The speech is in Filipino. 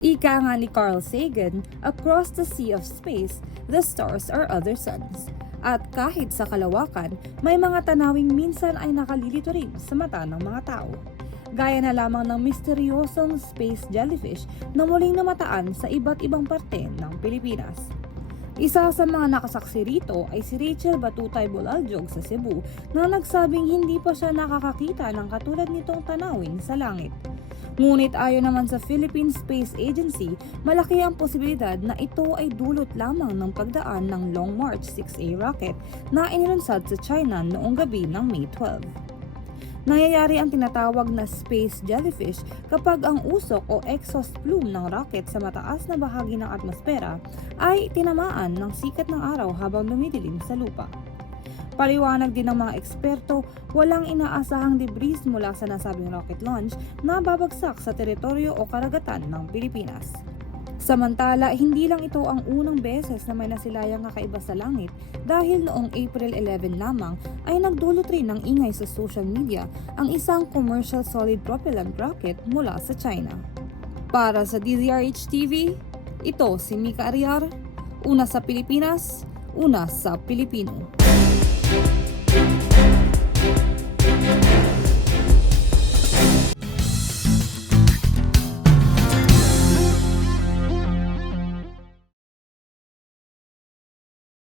Ika nga ni Carl Sagan, across the sea of space, the stars are other suns. At kahit sa kalawakan, may mga tanawing minsan ay nakalilito rin sa mata ng mga tao. Gaya na lamang ng misteryosong space jellyfish na muling namataan sa iba't ibang parte ng Pilipinas. Isa sa mga nakasaksi rito ay si Rachel Batutay Bulaljog sa Cebu na nagsabing hindi pa siya nakakakita ng katulad nitong tanawin sa langit. Ngunit ayon naman sa Philippine Space Agency, malaki ang posibilidad na ito ay dulot lamang ng pagdaan ng Long March 6A rocket na inilunsad sa China noong gabi ng May 12. Nangyayari ang tinatawag na space jellyfish kapag ang usok o exhaust plume ng rocket sa mataas na bahagi ng atmosfera ay tinamaan ng sikat ng araw habang dumidilim sa lupa. Paliwanag din ng mga eksperto, walang inaasahang debris mula sa nasabing rocket launch na babagsak sa teritoryo o karagatan ng Pilipinas. Samantala, hindi lang ito ang unang beses na may nasilayang kakaiba sa langit dahil noong April 11 lamang ay nagdulot rin ng ingay sa social media ang isang commercial solid propellant rocket mula sa China. Para sa DZRH TV, ito si Mika Ariar, una sa Pilipinas, una sa Pilipino.